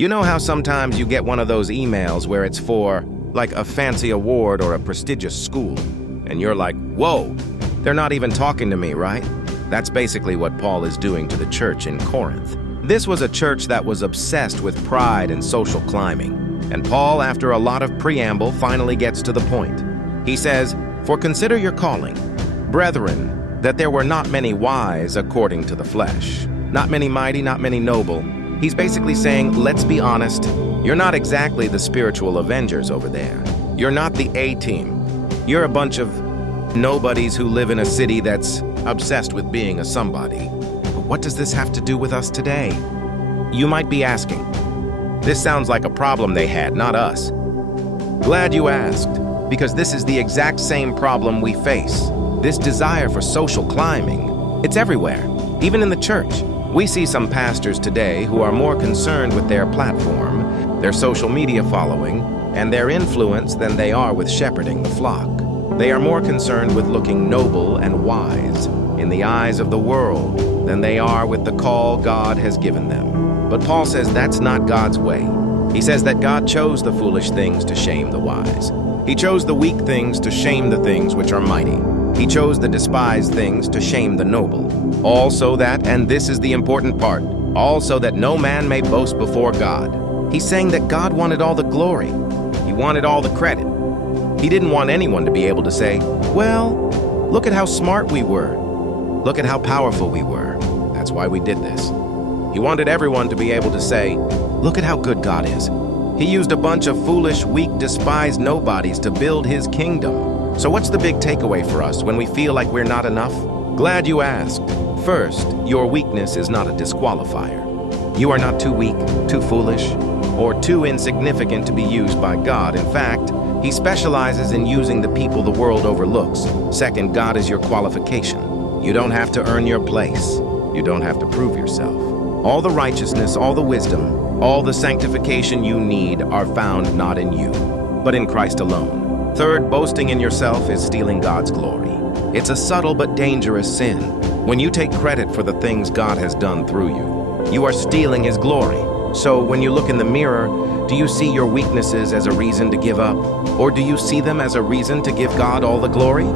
You know how sometimes you get one of those emails where it's for, like, a fancy award or a prestigious school, and you're like, whoa, they're not even talking to me, right? That's basically what Paul is doing to the church in Corinth. This was a church that was obsessed with pride and social climbing, and Paul, after a lot of preamble, finally gets to the point. He says, "For consider your calling, brethren, that there were not many wise according to the flesh, not many mighty, not many noble." He's basically saying, let's be honest, you're not exactly the spiritual Avengers over there. You're not the A-team. You're a bunch of nobodies who live in a city that's obsessed with being a somebody. But what does this have to do with us today? You might be asking. This sounds like a problem they had, not us. Glad you asked, because this is the exact same problem we face. This desire for social climbing. It's everywhere, even in the church. We see some pastors today who are more concerned with their platform, their social media following, and their influence than they are with shepherding the flock. They are more concerned with looking noble and wise in the eyes of the world than they are with the call God has given them. But Paul says that's not God's way. He says that God chose the foolish things to shame the wise. He chose the weak things to shame the things which are mighty. He chose the despised things to shame the noble. All so that, and this is the important part, all so that no man may boast before God. He's saying that God wanted all the glory. He wanted all the credit. He didn't want anyone to be able to say, well, look at how smart we were. Look at how powerful we were. That's why we did this. He wanted everyone to be able to say, look at how good God is. He used a bunch of foolish, weak, despised nobodies to build his kingdom. So what's the big takeaway for us when we feel like we're not enough? Glad you asked. First, your weakness is not a disqualifier. You are not too weak, too foolish, or too insignificant to be used by God. In fact, He specializes in using the people the world overlooks. Second, God is your qualification. You don't have to earn your place. You don't have to prove yourself. All the righteousness, all the wisdom, all the sanctification you need are found not in you, but in Christ alone. Third, boasting in yourself is stealing God's glory. It's a subtle but dangerous sin. When you take credit for the things God has done through you, you are stealing His glory. So when you look in the mirror, do you see your weaknesses as a reason to give up? Or do you see them as a reason to give God all the glory?